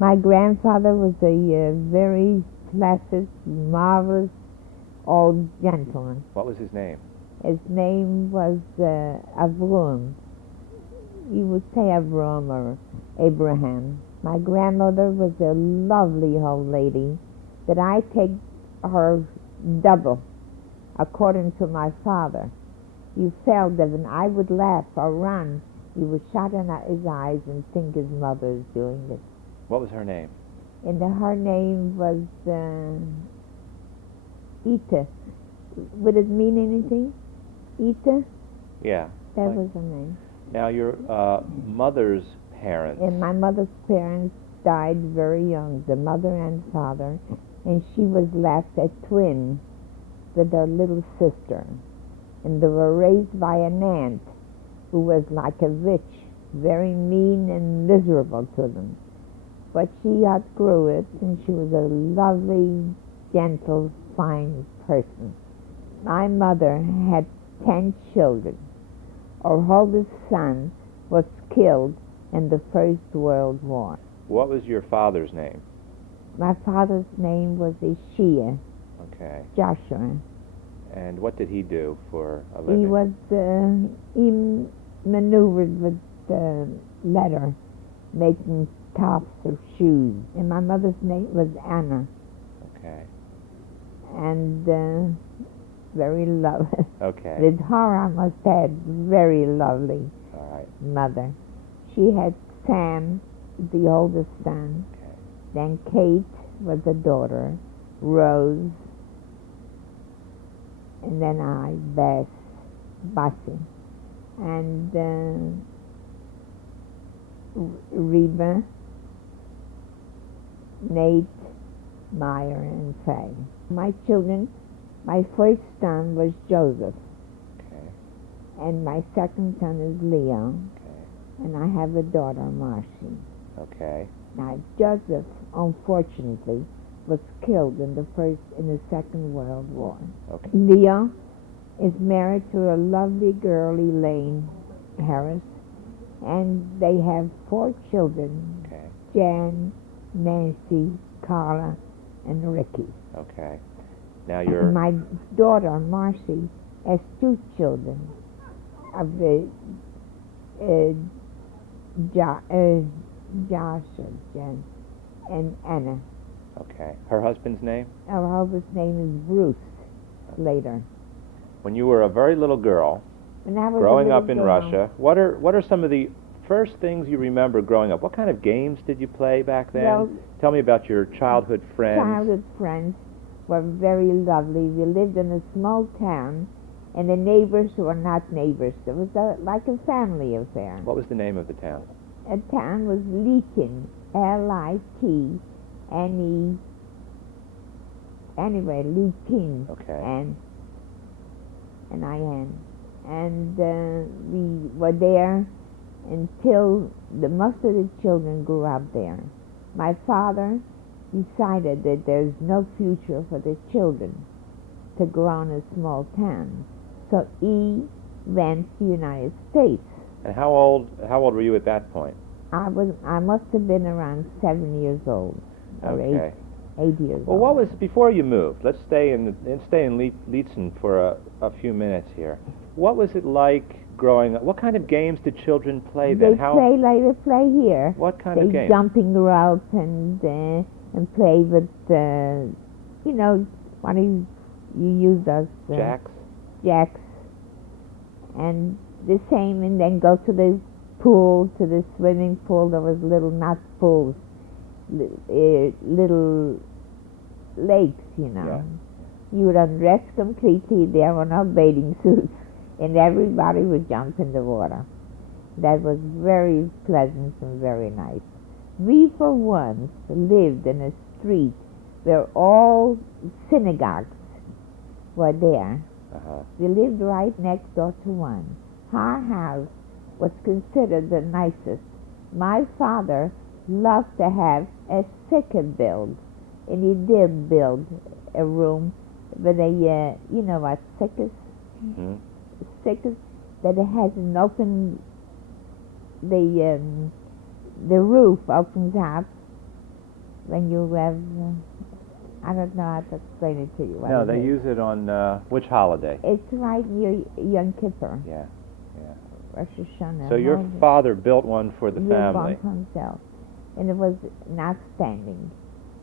My grandfather was a very placid, marvelous old gentleman. What was his name? His name was Avram. You would say Avram or Abraham. My grandmother was a lovely old lady that I take her double, according to my father. You felt that when I would laugh or run, you would shut in his eyes and think his mother is doing it. What was her name? And her name was Ita. Would it mean anything? Ita? Yeah. That was her name. Now, your mother's parents. And my mother's parents died very young, the mother and father, and she was left a twin with her little sister. And they were raised by an aunt who was like a witch, very mean and miserable to them. But she outgrew it, and she was a lovely, gentle, fine person. My mother had 10 children. Our oldest son was killed in the First World War. What was your father's name? My father's name was Ishia, Okay. Joshua. And what did he do for a living? He maneuvered with leather, making tops of shoes. And my mother's name was Anna. Okay. And very lovely. Okay. With her, I must add, very lovely All right. mother. She had Sam, the oldest son. Okay. Then Kate was a daughter, Rose, and then I, Bess, Bessie, and Reba, Nate, Meyer, and Faye. My children, my first son was Joseph, Okay. and my second son is Leo, Okay. and I have a daughter, Marcy. Okay. Now, Joseph, unfortunately, was killed in the Second World War. Okay. Leo is married to a lovely girl, Elaine Harris, and they have 4 children, Okay. Jan, Nancy, Carla, and Ricky. Okay. Now your My daughter, Marcy, has 2 children of Josh and Anna. Okay. Her husband's name? Our husband's name is Bruce later. When you were a very little girl, When I was growing a up little in girl, Russia, what are some of the first things you remember growing up? What kind of games did you play back then? Well, Tell me about your childhood friends. childhood friends were very lovely. We lived in a small town, and the neighbors were not neighbors. It was like a family affair. What was the name of the town? The town was Litkin, Litne. Anyway, Litkin. Okay. And I am. And we were there until most of the children grew up there. My father decided that there's no future for the children to grow in a small town. So he went to the United States. And how old were you at that point? I must have been around 7 years old, or Okay. 8 years Well, old. what was before you moved? Let's stay in Lietzen for a few minutes here. What was it like growing up? What kind of games did children play then? They play here. What kind of games? Jumping rope and play with what do you use those jacks, and the same, and then go to the pool, to the swimming pool. There was little, not pools, little lakes, Yeah. You would undress completely. There were no bathing suits, and everybody would jump in the water. That was very pleasant and very nice. We, for once, lived in a street where all synagogues were there. Uh-huh. We lived right next door to one. Our house was considered the nicest. My father loved to have a thicker build, and he did build a room with a, what, thickest, that it has an open, the roof opens up, when you have, I don't know how to explain it to you. What No, it they is. use it on which holiday? It's right near Yom Kippur, Yeah, yeah. Rosh Hashanah. So your father built one for the He family. built one for himself, and it was outstanding.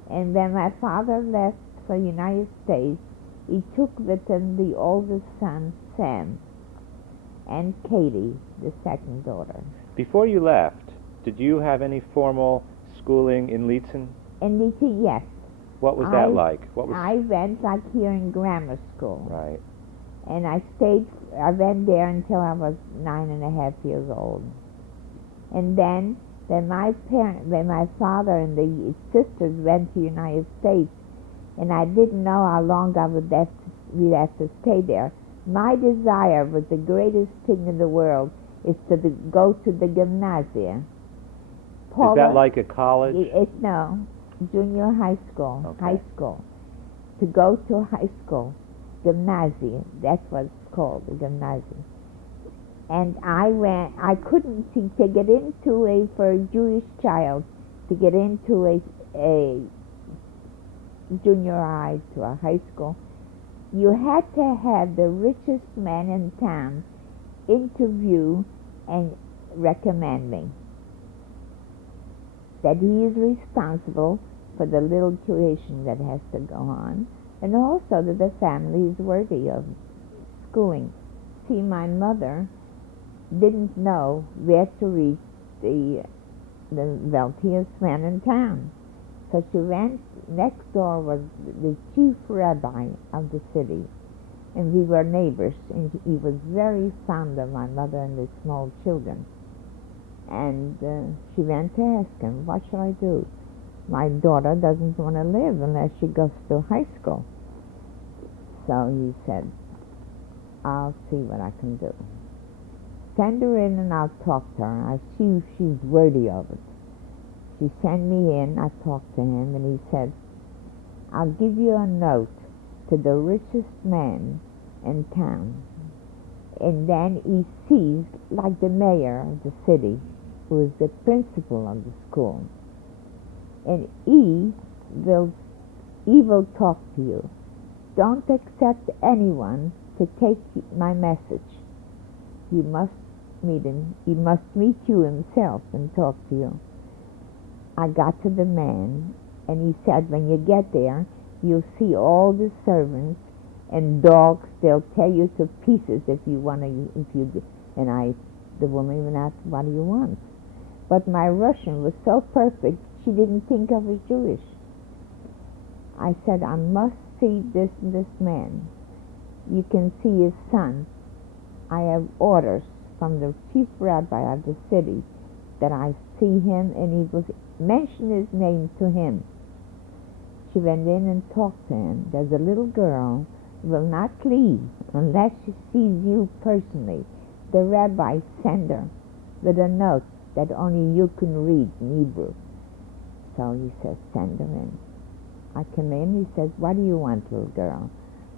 And when my father left for the United States, he took with him the oldest son, Sam, and Katie, the second daughter. Before you left, did you have any formal schooling in Leetzen? And he said, yes. What was that like? What was I went like here in grammar school. right? And I went there until I was 9.5 years old. And then when my father and the sisters went to the United States, and I didn't know how long we'd have to stay there, my desire was the greatest thing in the world is to go to the gymnasia. Is that like a college? No, junior high school. Okay. High school. To go to high school, gymnasia. That's what it's called, the gymnasia. And I couldn't see to get into for a Jewish child to get into a junior high to a high school. You had to have the richest man in town interview and recommend me. That he is responsible for the little tuition that has to go on, and also that the family is worthy of schooling. See, my mother didn't know where to reach the wealthiest man in town. So she went, next door was the chief rabbi of the city, and we were neighbors, and he was very fond of my mother and the small children. And she went to ask him, what shall I do? My daughter doesn't want to live unless she goes to high school. So he said, I'll see what I can do. Send her in and I'll talk to her. I'll see if she's worthy of it. She sent me in, I talked to him, and he said, I'll give you a note to the richest man in town. And then he sees, like the mayor of the city, who is the principal of the school, and he will talk to you. Don't accept anyone to take my message. You must meet him. He must meet you himself and talk to you. I got to the man, and he said, when you get there, you'll see all the servants and dogs. They'll tear you to pieces if you want to. The woman even asked, what do you want? But my Russian was so perfect, she didn't think I was Jewish. I said, I must see this man. You can see his son. I have orders from the chief rabbi of the city that I see him, and he will mention his name to him. She went in and talked to him. There's a little girl who will not leave unless she sees you personally. The rabbi sent her with a note that only you can read in Hebrew. So he says, send her in. I come in, he says, what do you want, little girl?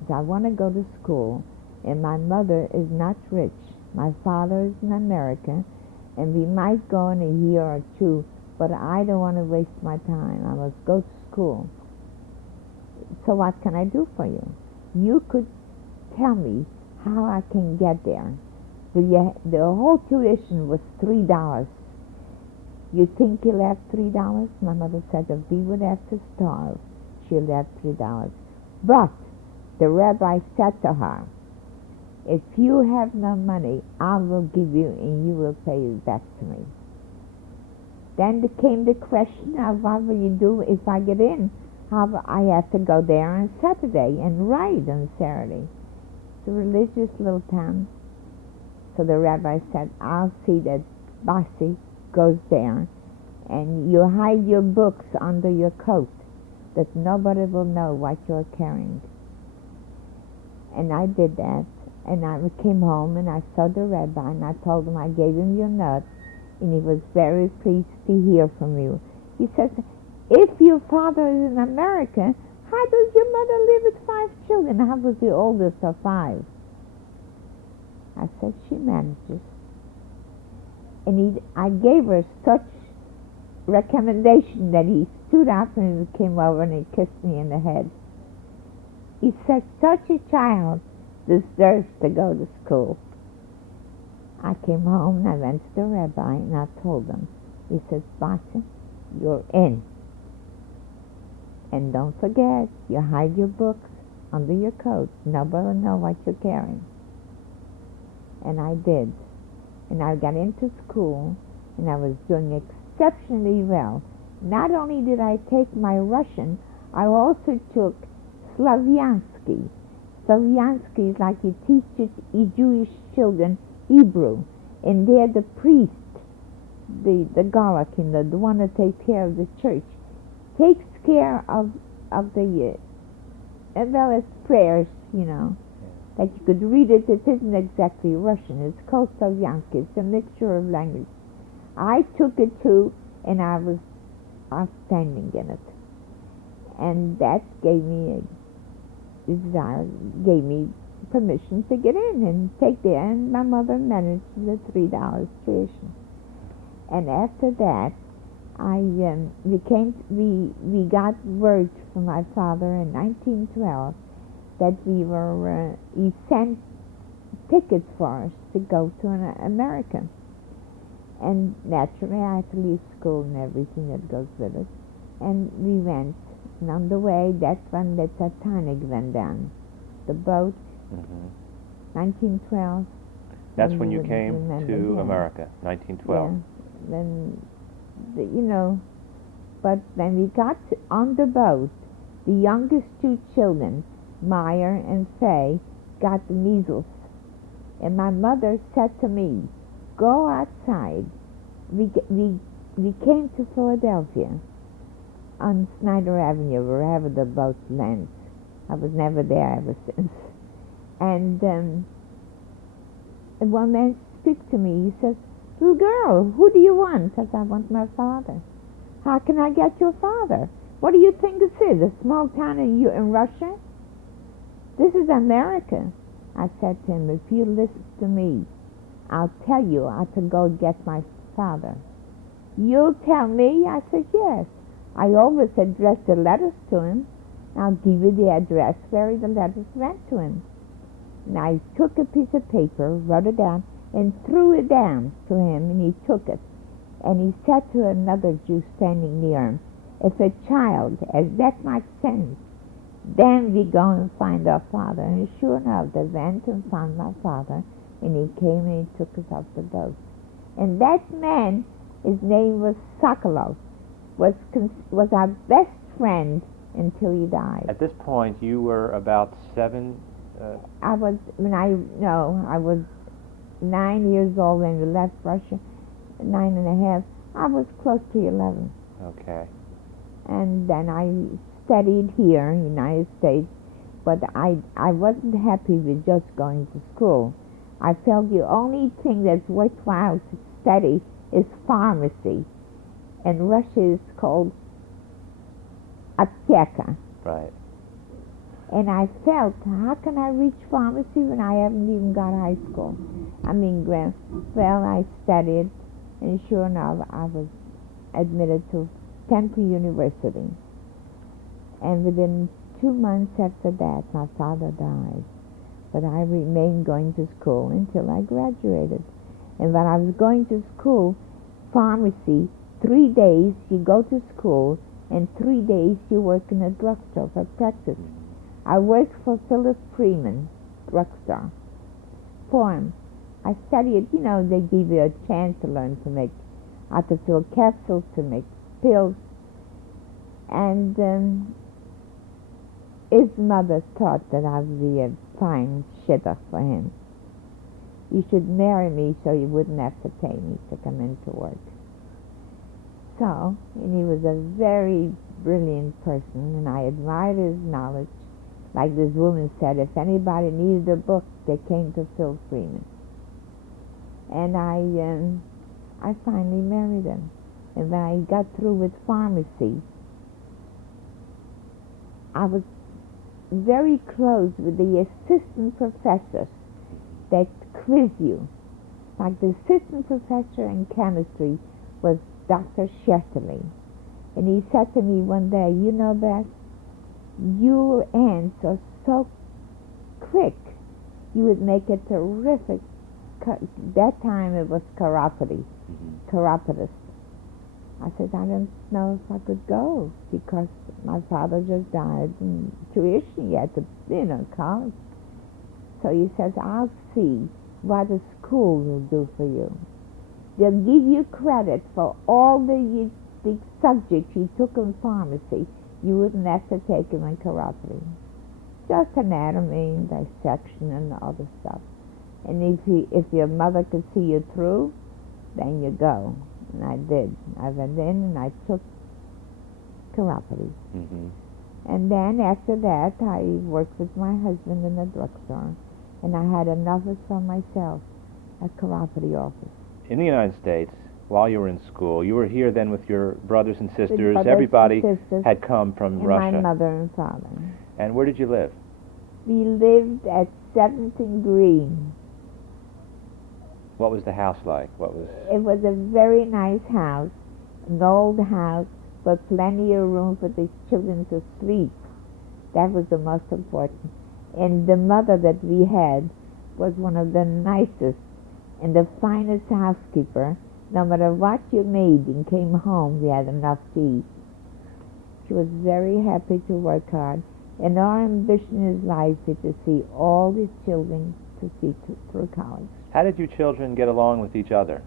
I said, I want to go to school, and my mother is not rich. My father is in America, and we might go in a year or two, but I don't want to waste my time. I must go to school. So what can I do for you? You could tell me how I can get there. The whole tuition was $3. You think you'll have $3? My mother said, if we would have to starve, she'll have $3. But the rabbi said to her, if you have no money, I will give you, and you will pay it back to me. Then came the question of what will you do if I get in? I have to go there on Saturday and ride on Saturday. It's a religious little town. So the rabbi said, I'll see that Bassi goes there, and you hide your books under your coat, that nobody will know what you're carrying. And I did that, and I came home, and I saw the rabbi, and I told him I gave him your note, and he was very pleased to hear from you. He says, if your father is in America, how does your mother live with 5 children? I was the oldest of 5. I said, she manages. And I gave her such recommendation that he stood up and he came over and he kissed me in the head. He said, such a child deserves to go to school. I came home and I went to the rabbi and I told him. He said, Basha, you're in. And don't forget, you hide your books under your coat. Nobody will know what you're carrying. And I did. And I got into school and I was doing exceptionally well. Not only did I take my Russian, I also took Slaviansky. Slaviansky is like you teach Jewish children Hebrew. And there the priest, the Galakin, the one that takes care of the church, takes care of the, well, it's prayers, you know, that you could read it. It isn't exactly Russian. It's called Slaviansky. It's a mixture of language. I took it too, and I was outstanding in it. And that gave me a desire, gave me permission to get in and take there. And my mother managed the $3 tuition. And after that, we got word from my father in 1912 that he sent tickets for us to go to America. And naturally, I had to leave school and everything that goes with it. And we went. And on the way, that's when the Titanic went down. The boat, 1912. That's when you came to America, 1912. Yeah. Then, you know, but when we got on the boat, the youngest two children, Meyer and Faye, got the measles. And my mother said to me, go outside. We came to Philadelphia on Snyder Avenue, wherever the boat lands. I was never there ever since. And one man spoke to me. He says, little girl, who do you want? I said, I want my father. How can I get your father? What do you think this is, a small town in Russia? This is America. I said to him, if you listen to me, I'll tell you how to go get my father. You'll tell me? I said, yes. I always address the letters to him. I'll give you the address where the letters went to him. And I took a piece of paper, wrote it down, and threw it down to him, and he took it. And he said to another Jew standing near him, if a child has that much sense, then we go and find our father. And sure enough, they went and found my father, and he came and he took us off the boat. And that man, his name was Sokolov, was our best friend until he died. At this point, you were about 7? I was 9 years old when we left Russia, 9 and a half. I was close to 11. Okay. And then I studied here in the United States, but I wasn't happy with just going to school. I felt the only thing that's worthwhile to study is pharmacy. And Russia is called apteka. Right. And I felt, how can I reach pharmacy when I haven't even got high school? I mean, well, I studied, and sure enough, I was admitted to Temple University. And within 2 months after that, my father died. But I remained going to school until I graduated. And when I was going to school, pharmacy, 3 days you go to school, and 3 days you work in a drugstore for practice. I worked for Bess Freeman drugstore for him. I studied, you know, they give you a chance to learn to make, how to fill capsules, to make pills. And his mother thought that I would be a fine shitter for him. You should marry me so you wouldn't have to pay me to come into work. So, and he was a very brilliant person, and I admired his knowledge. Like this woman said, if anybody needed a book, they came to Phil Freeman. And I finally married him. And when I got through with pharmacy, I was very close with the assistant professors that quiz you. Like the assistant professor in chemistry was Dr. Shetterly. And he said to me one day, you know, Bess, your aunts are so quick. You would make a terrific, that time it was chiropody, chiropodist. I said, I don't know if I could go because my father just died and tuition, he had to, college. So he says, I'll see what a school will do for you. They'll give you credit for all the subjects you took in pharmacy. You wouldn't have to take them in chiropody. Just anatomy, dissection, and other stuff. And if your mother could see you through, then you go. And I did. I went in and I took chiropody. And then after that, I worked with my husband in the drugstore. And I had an office for myself, a chiropody office. In the United States, while you were in school, you were here then with your brothers and sisters. Everybody had come from Russia. My mother and father. And where did you live? We lived at 17 Green. What was the house like? It was a very nice house, an old house, but plenty of room for the children to sleep. That was the most important. And the mother that we had was one of the nicest and the finest housekeeper. No matter what you made and came home, we had enough to eat. She was very happy to work hard. And our ambition in life is to see all these children to see through college. How did you children get along with each other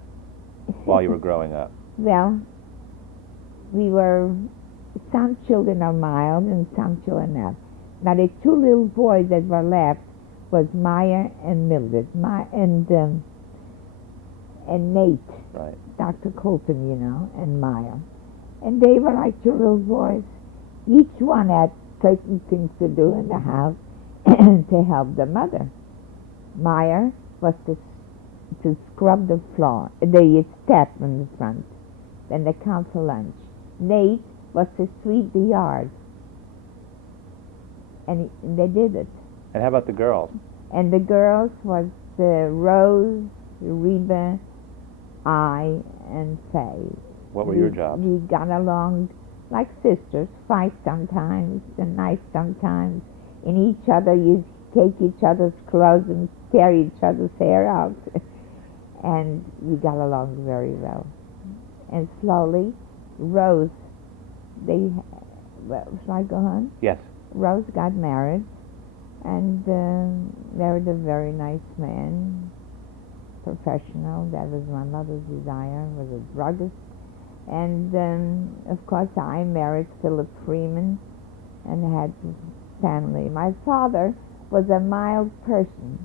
while you were growing up? Well, some children are mild and some children not. Now, the two little boys that were left was Meyer and Mildred, and Nate, right. Dr. Colton, and Meyer. And they were like two little boys. Each one had certain things to do in the house to help the mother. Meyer was to scrub the floor, the step in the front, then they come for lunch. Nate was to sweep the yard, and they did it. And how about the girls? And the girls was Rose, Reba, I, and Faye. What were your jobs? We got along like sisters, fight sometimes, and nice sometimes. In each other, you take each other's clothes and tear each other's hair out. And we got along very well. And slowly, Rose, shall I go on? Yes. Rose got married, and married a very nice man, professional. That was my mother's desire, was a druggist. And of course I married Philip Freeman and had family. My father was a mild person.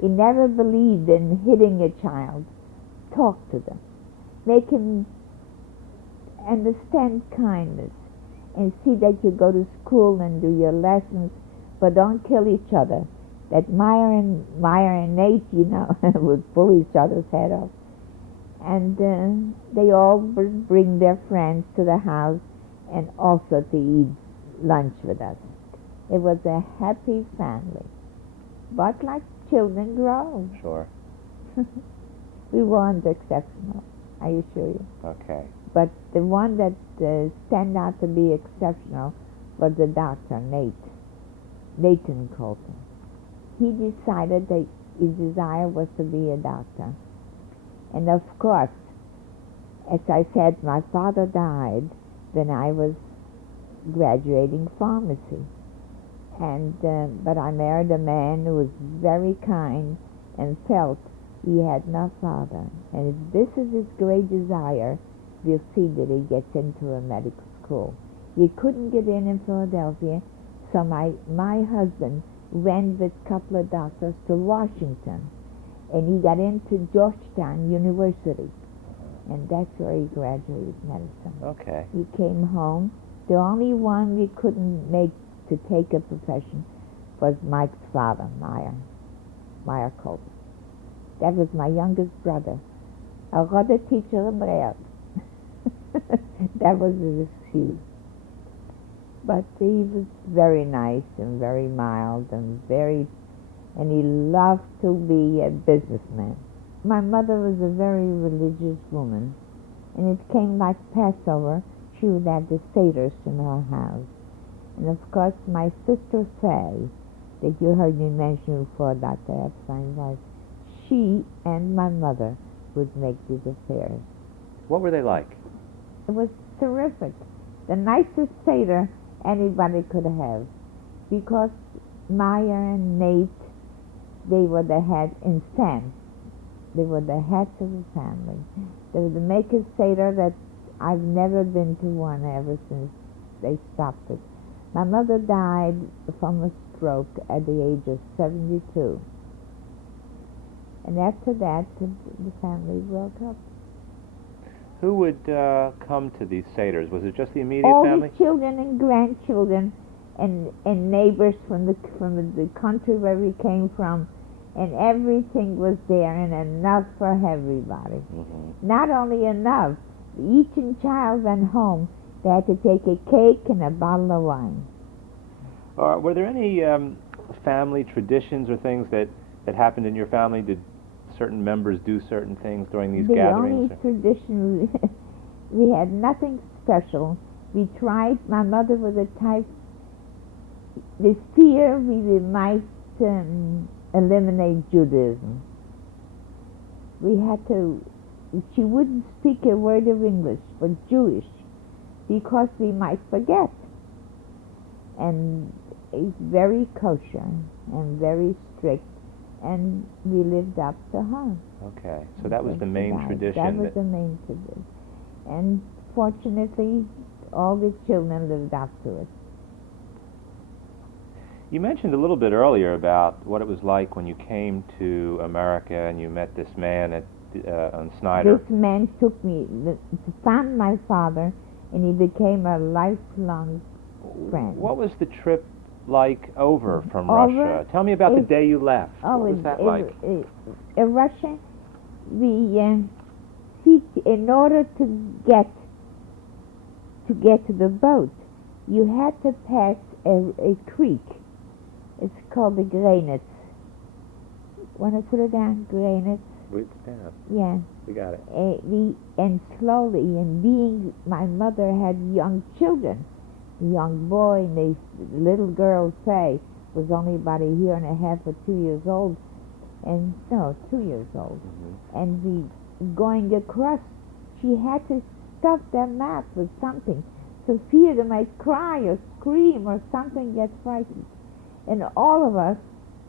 He never believed in hitting a child. Talk to them. Make him understand kindness and see that you go to school and do your lessons, but don't kill each other. That Meyer and Nate, would pull each other's head off. And they all would bring their friends to the house and also to eat lunch with us. It was a happy family. But like children grow. Sure. We weren't exceptional, I assure you. Okay. But the one that stand out to be exceptional was the doctor, Nathan Colton. He decided that his desire was to be a doctor. And of course, as I said, my father died when I was graduating pharmacy. And but I married a man who was very kind and felt he had no father. And if this is his great desire, we'll see that he gets into a medical school. He couldn't get in Philadelphia, so my husband went with a couple of doctors to Washington. And he got into Georgetown University, and that's where he graduated medicine. Okay. He came home. The only one we couldn't make to take a profession was Mike's father, Meyer Colton. That was my youngest brother. I got a teacher in Bread. That was his excuse. But he was very nice and very mild and he loved to be a businessman. My mother was a very religious woman, and it came like Passover. She would have the seders in her house. And of course, my sister Faye, that you heard me mention before, Dr. Epstein, was she and my mother would make these affairs. What were they like? It was terrific. The nicest seder anybody could have, because Meyer and Nate, they were the head, and Sam, they were the heads of the family. They were the makers seder that I've never been to one ever since they stopped it. My mother died from a stroke at the age of 72. And after that, the family broke up. Who would come to these seders? Was it just the immediate All family? the children and grandchildren and neighbors from the country where we came from, and everything was there, and enough for everybody. Mm-hmm. Not only enough, each child went home. They had to take a cake and a bottle of wine. Were there any family traditions or things that happened in your family? Did certain members do certain things during these gatherings? The only tradition, we had nothing special. We tried, my mother was a type, the fear we might eliminate Judaism. We had to, she wouldn't speak a word of English, but Jewish, because we might forget. And it's very kosher and very strict, and we lived up to her. Okay, so that was the main tradition. That was the main tradition. And fortunately, all the children lived up to it. You mentioned a little bit earlier about what it was like when you came to America and you met this man on Snyder. This man took me, found my father, and he became a lifelong friend. What was the trip like over from Russia? Tell me about the day you left. What was that like? In Russia, in order to get to the boat, you had to pass a creek. It's called the Granitz. Want to put it down? Granitz? It's down. Yeah. We got it. And slowly, and being my mother had young children, a young boy, and the little girl, Faye, was only about a year and a half or 2 years old, and no, 2 years old. Mm-hmm. And going across, she had to stuff their mouth with something, so fear they might cry or scream or something, get frightened. And all of us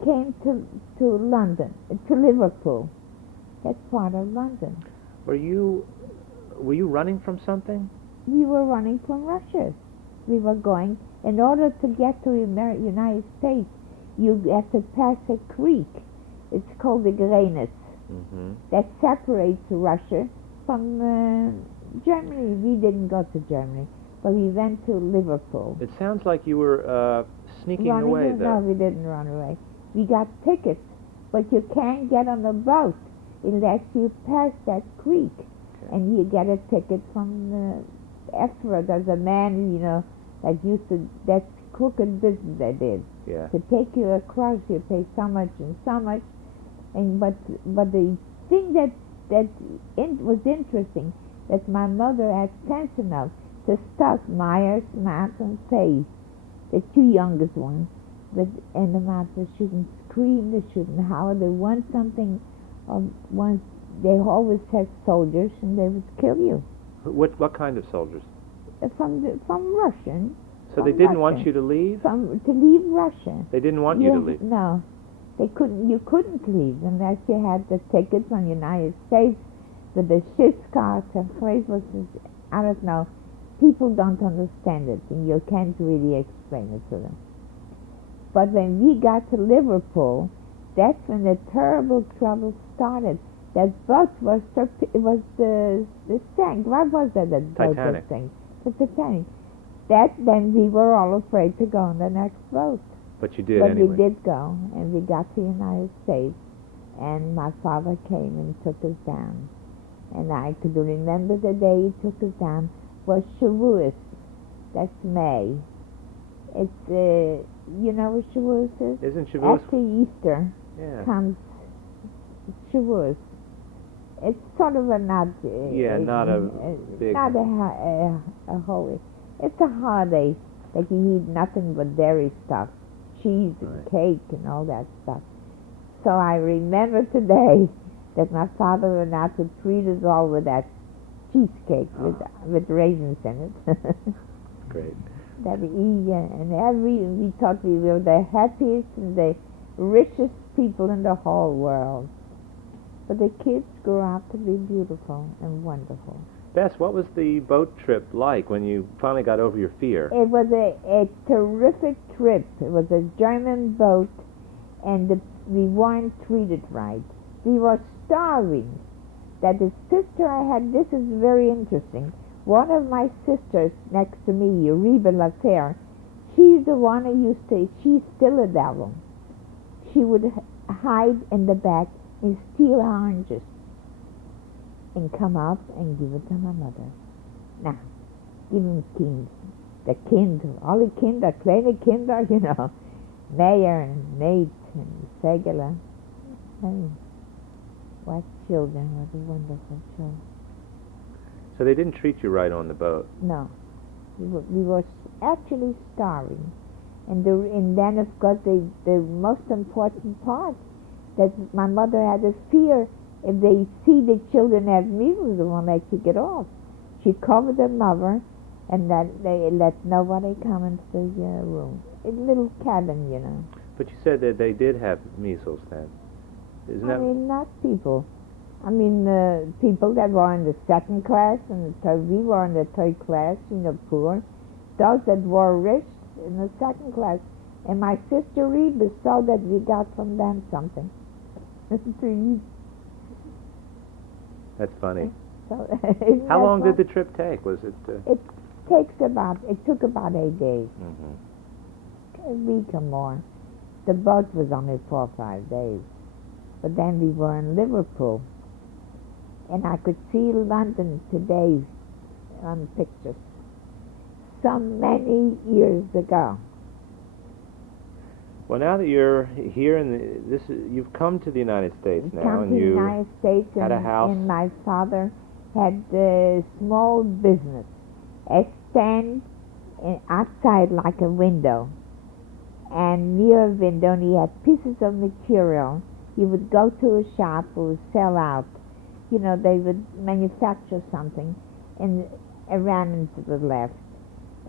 came to London, to Liverpool. That's part of London. Were you running from something? We were running from Russia. We were going, in order to get to the United States, you have to pass a creek. It's called the Granitz. Mm-hmm. That separates Russia from Germany. We didn't go to Germany, but we went to Liverpool. It sounds like you were sneaking away, though. No, we didn't run away. We got tickets, but you can't get on the boat unless you pass that creek. Okay. And you get a ticket from afterward. There's a man, that used to, that's crooked business they did. Yeah. To take you across, you pay so much and so much. And but the thing that was interesting, that my mother had sense enough to stop Myers, Matt, and Faye, the two youngest ones. And the Matt, they shouldn't scream, they shouldn't holler, they want something. Once they always had soldiers, and they would kill you. What kind of soldiers? From Russian. So they didn't want you to leave? To leave Russia. They didn't want you to leave? No. They couldn't. You couldn't leave unless you had the ticket from the United States with the ship's cost and place was, I don't know. People don't understand it, and you can't really explain it to them. But when we got to Liverpool, that's when the terrible trouble started. That boat was the sank. What was that? The boat that sank? The Titanic. Then we were all afraid to go on the next boat. But you did anyway. But we did go, and we got to the United States, and my father came and took us down. And I could remember the day he took us down was Shavuos. That's May. It's, you know what Shavuos is? Isn't Shavuos? After Easter comes Shavuos. It's sort of a not. Not a big. Not a holy. It's a holiday that you eat nothing but dairy stuff, cheese and cake and all that stuff. So I remember today that my father went out to treat us all with that cheesecake with raisins in it. Great. That we thought we were the happiest and the richest people in the whole world. But the kids grew up to be beautiful and wonderful. Bess, what was the boat trip like when you finally got over your fear? It was a terrific trip. It was a German boat, and we weren't treated right. We were starving. That the sister I had, this is very interesting. One of my sisters next to me, Reba Lafair, she's the one who used to, she's still a devil. She would hide in the back and steal oranges and come up and give it to my mother. Now, give him kind. The kind, alle Kinder, kleine Kinder, you know, Mayer and Nate and Segela. I mean, what children, what wonderful children. So they didn't treat you right on the boat? No. We were actually starving. And then, of course, the most important part, that my mother had a fear if they see the children have measles, they won't let you get off. She covered the mother, and that they let nobody come into the room. A little cabin, you know. But you said that they did have measles then. Isn't that? I mean, not people. I mean, people that were in the second class, and we were in the third class, you know, poor. Those that were rich in the second class. And my sister Reba saw that we got from them something. That's funny. So, how long did the trip take? Was it? It took about 8 days. Mm-hmm. A week or more. The boat was only 4 or 5 days. But then we were in Liverpool. And I could see London today on pictures. So many years ago. Well, now that you're here you've come to the United States now, and you United States had a house. And my father had a small business, a stand outside like a window, and near a window, and he had pieces of material. He would go to a shop who would sell out. You know, they would manufacture something, and ran into the left,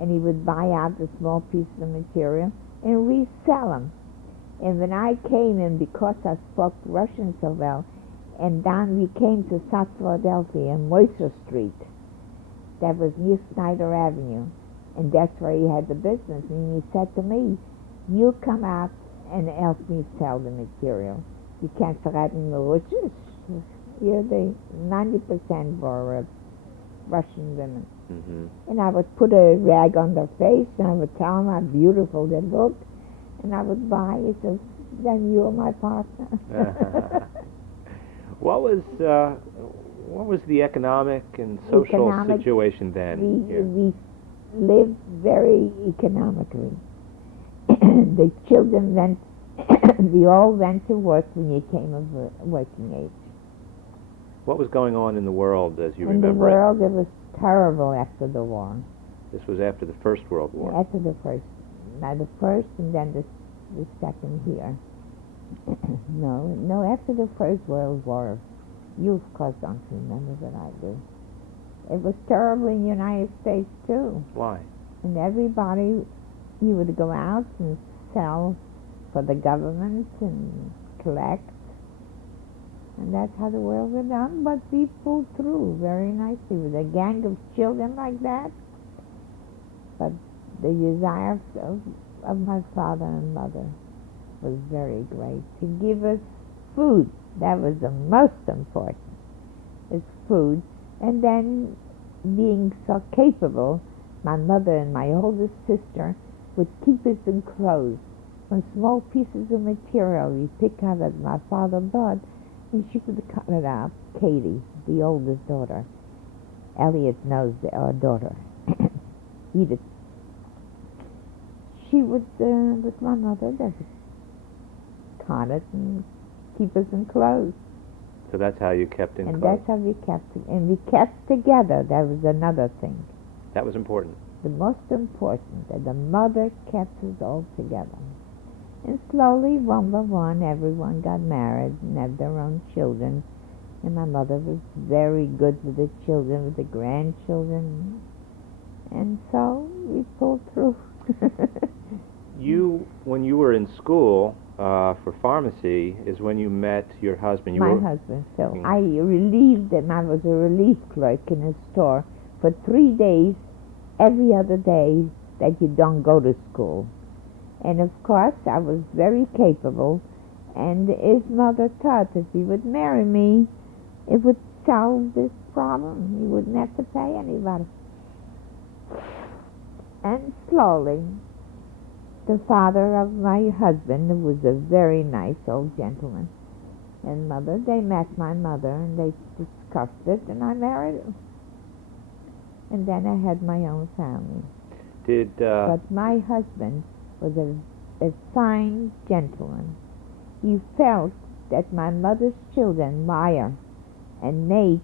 and he would buy out the small pieces of material and resell them. And when I came in, because I spoke Russian so well, and down we came to South Philadelphia, Mercer Street. That was near Snyder Avenue, and that's where he had the business. And he said to me, "You come out and help me sell the material. You can't verraten the Russians. Here, 90% were Russian women." Mm-hmm. And I would put a rag on their face, and I would tell them how beautiful they looked, and I would buy it. So then you are my partner. What was the economic and social situation then? We lived very economically. The children went. We all went to work when you came of working age. What was going on in the world as you remember? In the world, it was terrible after the war. This was after the First World War. After the first. Now the first and then the second here. No, after the First World War. You, of course, don't remember, but I do. It was terrible in the United States, too. Why? And everybody, you would go out and sell for the government and collect. And that's how the world went on, but we pulled through very nicely with a gang of children like that. But the desire of my father and mother was very great to give us food. That was the most important, is food. And then being so capable, my mother and my oldest sister would keep us in clothes. From small pieces of material we pick out that my father bought, and she would cut it out. Katie, the oldest daughter. Elliot knows our daughter. Edith. She would, with my mother, cut it and keep us in clothes. So that's how you kept in And close. that's how we kept it. And we kept together. That was another thing. That was important. The most important, that the mother kept us all together. And slowly, one by one, everyone got married and had their own children. And my mother was very good with the children, with the grandchildren. And so we pulled through. When you were in school for pharmacy, is when you met your husband. My husband, Phil. I relieved him. I was a relief clerk in a store for 3 days, every other day that you don't go to school. And of course, I was very capable. And his mother thought if he would marry me, it would solve this problem. He wouldn't have to pay anybody. And slowly, the father of my husband, who was a very nice old gentleman, and mother, they met my mother and they discussed it, and I married him. And then I had my own family. But my husband was a fine gentleman. He felt that my mother's children, Maya and Nate,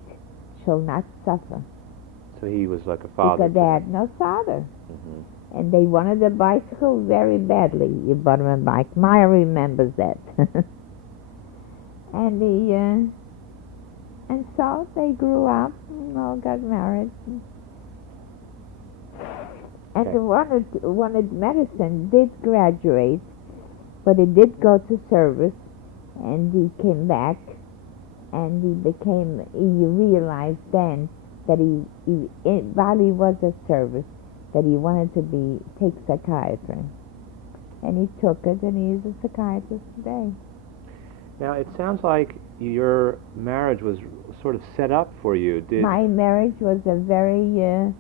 shall not suffer. So he was like a father. Because they had no father. Mm-hmm. And they wanted a bicycle very badly. You bought them a bike. Maya remembers that. And so they grew up and all got married. And Okay. the wanted medicine, did graduate, but he did go to service, and he came back, and he realized then that while he was at service, that he wanted to take psychiatry. And he took it, and he is a psychiatrist today. Now, it sounds like your marriage was sort of set up for you. My marriage was a very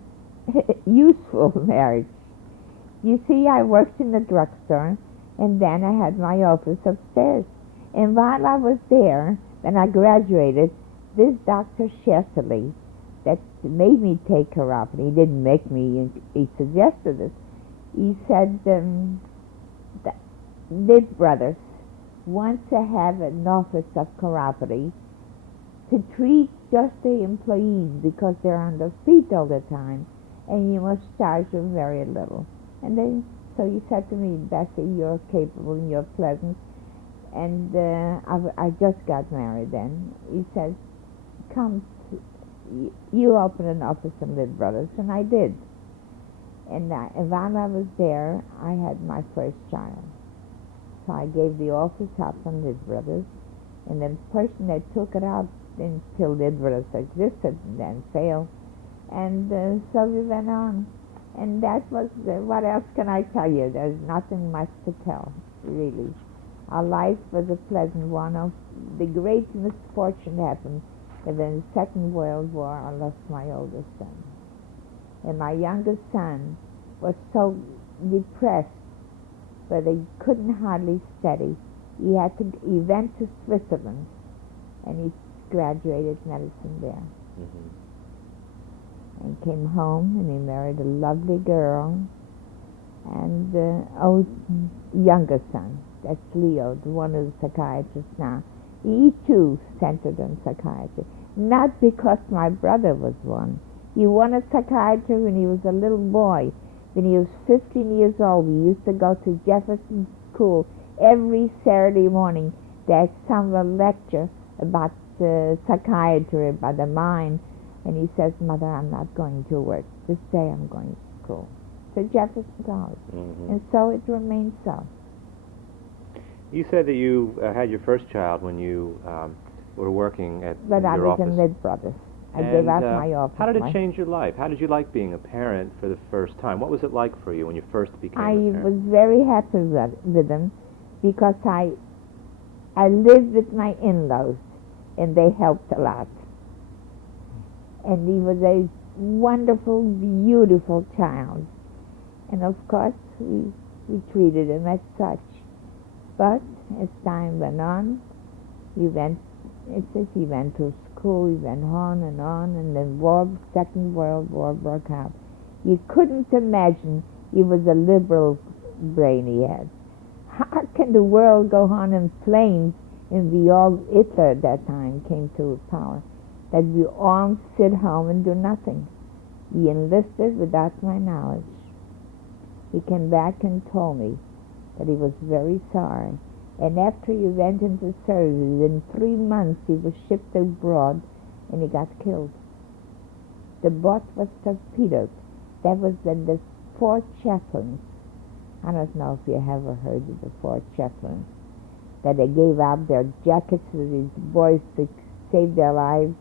useful marriage. You see, I worked in the drugstore, and then I had my office upstairs. And while I was there, when I graduated, this Dr. Sheffield, that made me take chiropody, he didn't make me, he suggested it. He said, these brothers want to have an office of chiropody to treat just the employees because they're on their feet all the time, and you must charge them very little. And then, so he said to me, Bessie, you're capable and you're pleasant. And I just got married then. He said, come, you open an office in Lid Brothers, and I did. And while I was there, I had my first child. So I gave the office up on Lid Brothers, and the person that took it out until Lid Brothers existed and then failed. And so we went on. And that was, what else can I tell you? There's nothing much to tell, really. Our life was a pleasant one. The great misfortune happened that in the Second World War, I lost my oldest son. And my youngest son was so depressed that he couldn't hardly study. He went to Switzerland, and he graduated medicine there. Mm-hmm. And came home, and he married a lovely girl. And younger son, that's Leo, the one who's a psychiatrist now. He too centered on psychiatry. Not because my brother was one. He wanted psychiatry when he was a little boy. When he was 15 years old, we used to go to Jefferson School every Saturday morning. They had some lecture about psychiatry, about the mind. And he says, Mother, I'm not going to work. This day I'm going to school. To Jefferson College. Mm-hmm. And so it remained so. You said that you had your first child when you were working at But I your was office. in Lid Brothers. I gave up my office. How did it change your life? How did you like being a parent for the first time? What was it like for you when you first became a parent? I was very happy with him because I lived with my in-laws, and they helped a lot. And he was a wonderful, beautiful child. And of course, we treated him as such. But as time went on, he went to school, he went on, and the Second World War broke out. You couldn't imagine he was a liberal brain he had. How can the world go on in flames and we all, Hitler at that time came to power, that we all sit home and do nothing. He enlisted without my knowledge. He came back and told me that he was very sorry. And after he went into service, in 3 months he was shipped abroad and he got killed. The boat was torpedoed. That was the 4 chaplains. I don't know if you ever heard of the 4 chaplains, that they gave out their jackets to these boys to save their lives,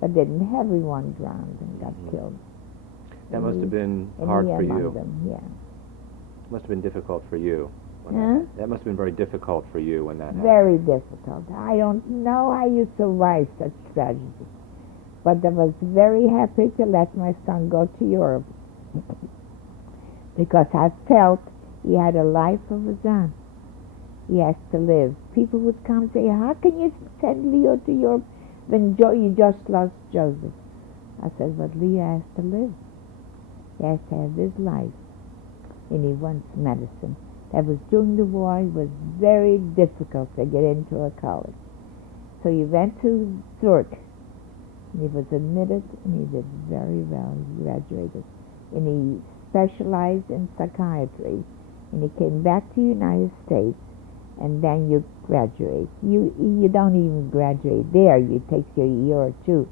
but then everyone drowned and got killed. That must have been hard for you. Them, yeah. Must have been difficult for you. That must have been very difficult for you when that happened. Very difficult. I don't know how you survive such tragedy. But I was very happy to let my son go to Europe because I felt he had a life of his own. He has to live. People would come and say, how can you send Leo to Europe when you just lost Joseph? I said, but Leo has to live. He has to have his life. And he wants medicine. That was during the war. It was very difficult to get into a college. So he went to Zurich. And he was admitted, and he did very well. He graduated. And he specialized in psychiatry. And he came back to the United States, and then you graduate. You don't even graduate there. It takes you a year or two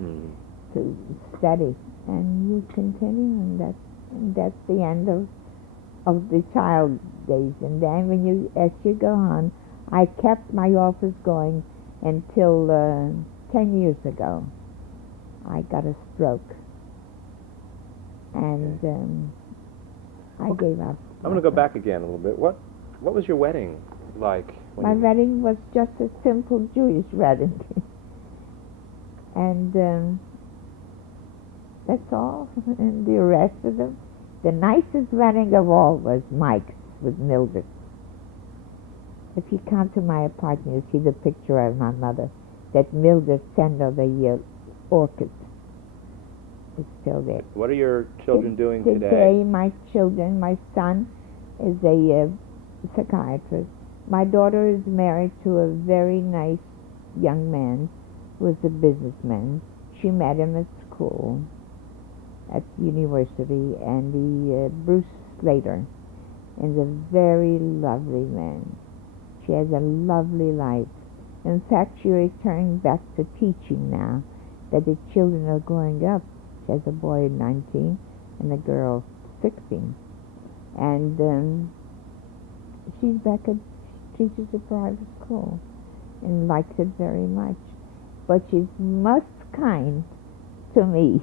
to study. And you continue, and that's the end of the child days. And then as you go on, I kept my office going until 10 years ago. I got a stroke, and I gave up. I'm going to go back again a little bit. What was your wedding like? My wedding was just a simple Jewish wedding, and that's all. And the rest of them, the nicest wedding of all was Mike's with Mildred. If you come to my apartment, you see the picture of my mother that Mildred sent her the orchids. It's still there. What are your children doing today? Today, my children, my son is a psychiatrist. My daughter is married to a very nice young man who is a businessman. She met him at school, at university, and Bruce Slater is a very lovely man. She has a lovely life. In fact, she returned back to teaching now, that the children are growing up. She has a boy 19 and a girl 16. And she's back she teaches a private school and likes it very much. But she's most kind to me.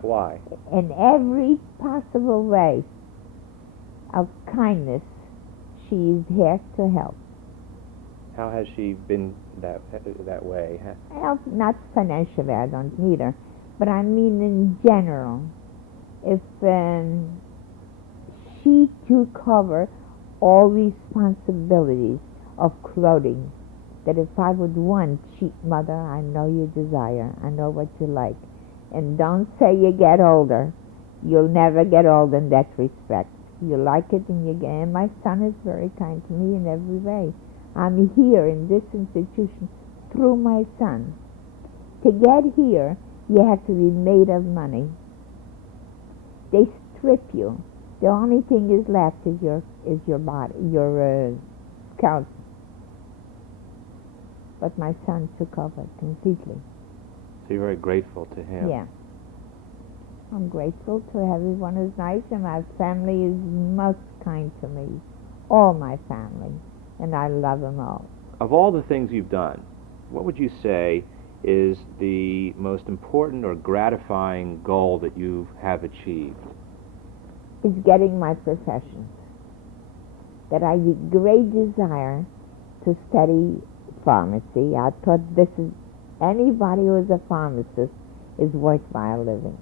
Why? In every possible way of kindness, she's here to help. How has she been that way? Help, not financially, I don't need her, but I mean in general. If she to cover all responsibilities of clothing, that if I would want, mother, I know your desire, I know what you like, and don't say you get older. You'll never get old in that respect. You like it, and you get. And my son is very kind to me in every way. I'm here in this institution through my son. To get here, you have to be made of money. They strip you. The only thing is left is your body, your scalp. But my son took over completely. So you're very grateful to him. Yeah. I'm grateful to everyone who's nice, and my family is most kind to me. All my family. And I love them all. Of all the things you've done, what would you say is the most important or gratifying goal that you have achieved? It's getting my profession. That I had great desire to study pharmacy. I thought anybody who is a pharmacist is worthwhile living.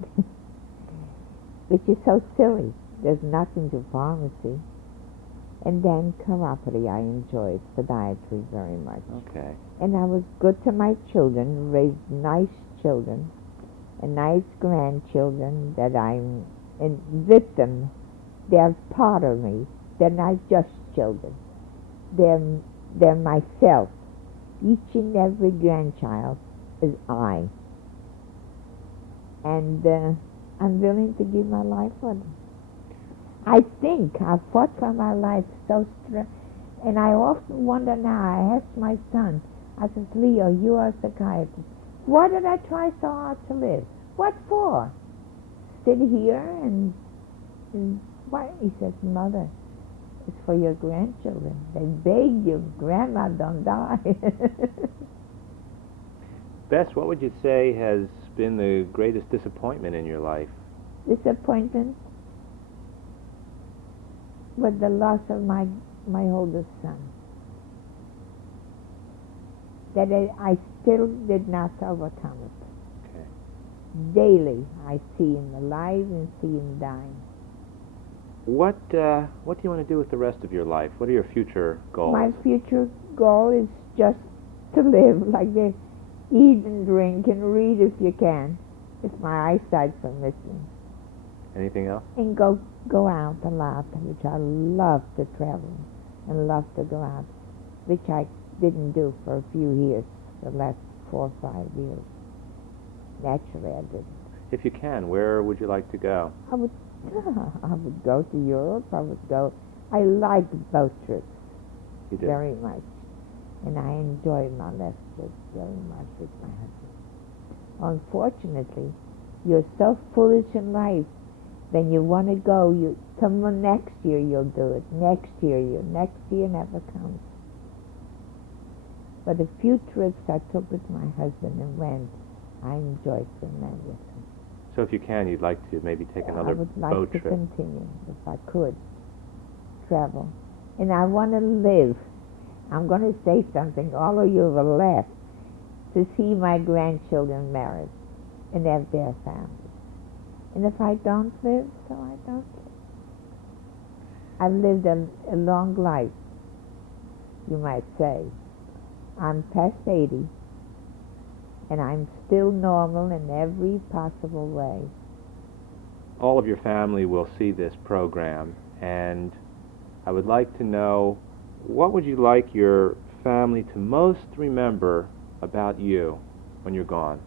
Which is so silly. There's nothing to pharmacy. And then chiropody, I enjoyed podiatry very much. Okay. And I was good to my children, raised nice children, and nice grandchildren that I'm with them. They're part of me. They're not just children. They're myself. each and every grandchild is I. And I'm willing to give my life for them. I think I fought for my life so strong. And I often wonder now, I ask my son, I says, Leo, you are a psychiatrist. Why did I try so hard to live? What for? Sit here and why? He says, Mother, it's for your grandchildren. They beg you, Grandma, don't die. Bess, what would you say has been the greatest disappointment in your life? Disappointment with the loss of my oldest son. That I still did not overcome it. Okay. Daily I see him alive and see him dying. What do you want to do with the rest of your life? What are your future goals? My future goal is just to live like this. Eat and drink and read if you can, if my eyesight's permitting. Anything else? And go out a lot, which I love to travel and love to go out, which I didn't do for a few years, the last 4 or 5 years. Naturally, I didn't. If you can, where would you like to go? I would go to Europe. I like boat trips. You do? Very much. And I enjoy my last trip very much with my husband. Unfortunately, you're so foolish in life. Then you want to go, next year you'll do it. Next year never comes. But the few trips I took with my husband and went, I enjoyed tremendously. So if you can, you'd like to maybe take another boat trip? I would like to continue, if I could, travel. And I want to live. I'm going to say something, all of you will laugh, to see my grandchildren married and have their families. And if I don't live, so I don't live. I've lived a long life, you might say. I'm past 80, and I'm still normal in every possible way. All of your family will see this program, and I would like to know, what would you like your family to most remember about you when you're gone?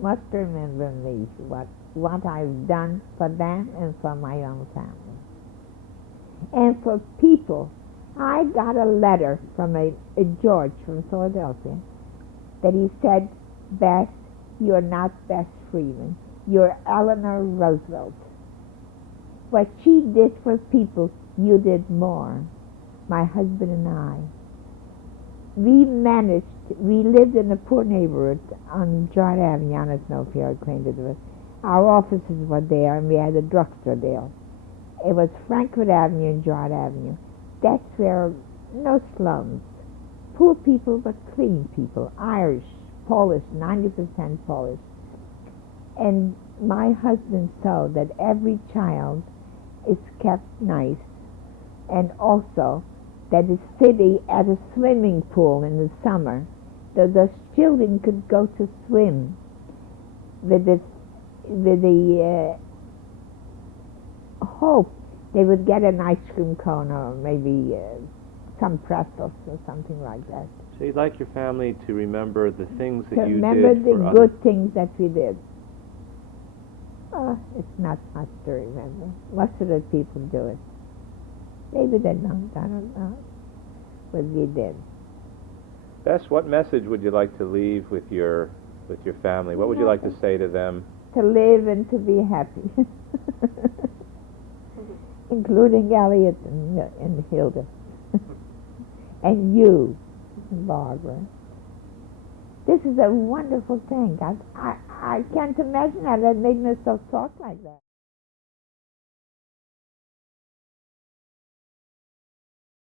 Must remember me, what I've done for them and for my own family. And for people, I got a letter from a George from Philadelphia that he said, Bess, you're not Bess Freeman, you're Eleanor Roosevelt. What she did for people, you did more. My husband and I. We lived in a poor neighborhood on John Avenue. I don't know if you're acquainted with it. Our offices were there, and we had a drugstore there. It was Frankfurt Avenue and John Avenue. That's where, no slums. Poor people, but clean people. Irish, Polish, 90% Polish. And my husband saw that every child is kept nice, and also that the city had a swimming pool in the summer, that those children could go to swim with the hope they would get an ice cream cone or maybe some pretzels or something like that. So you'd like your family to remember the things that you did remember for the others. good things that we did. It's not much to remember. Most of the people do it. Maybe they don't, I don't know. But we did. Bess, what message would you like to leave with your family? What would you like to say to them? To live and to be happy. Including Elliot and Hilda. And you, Barbara. This is a wonderful thing. I can't imagine how that made myself talk like that.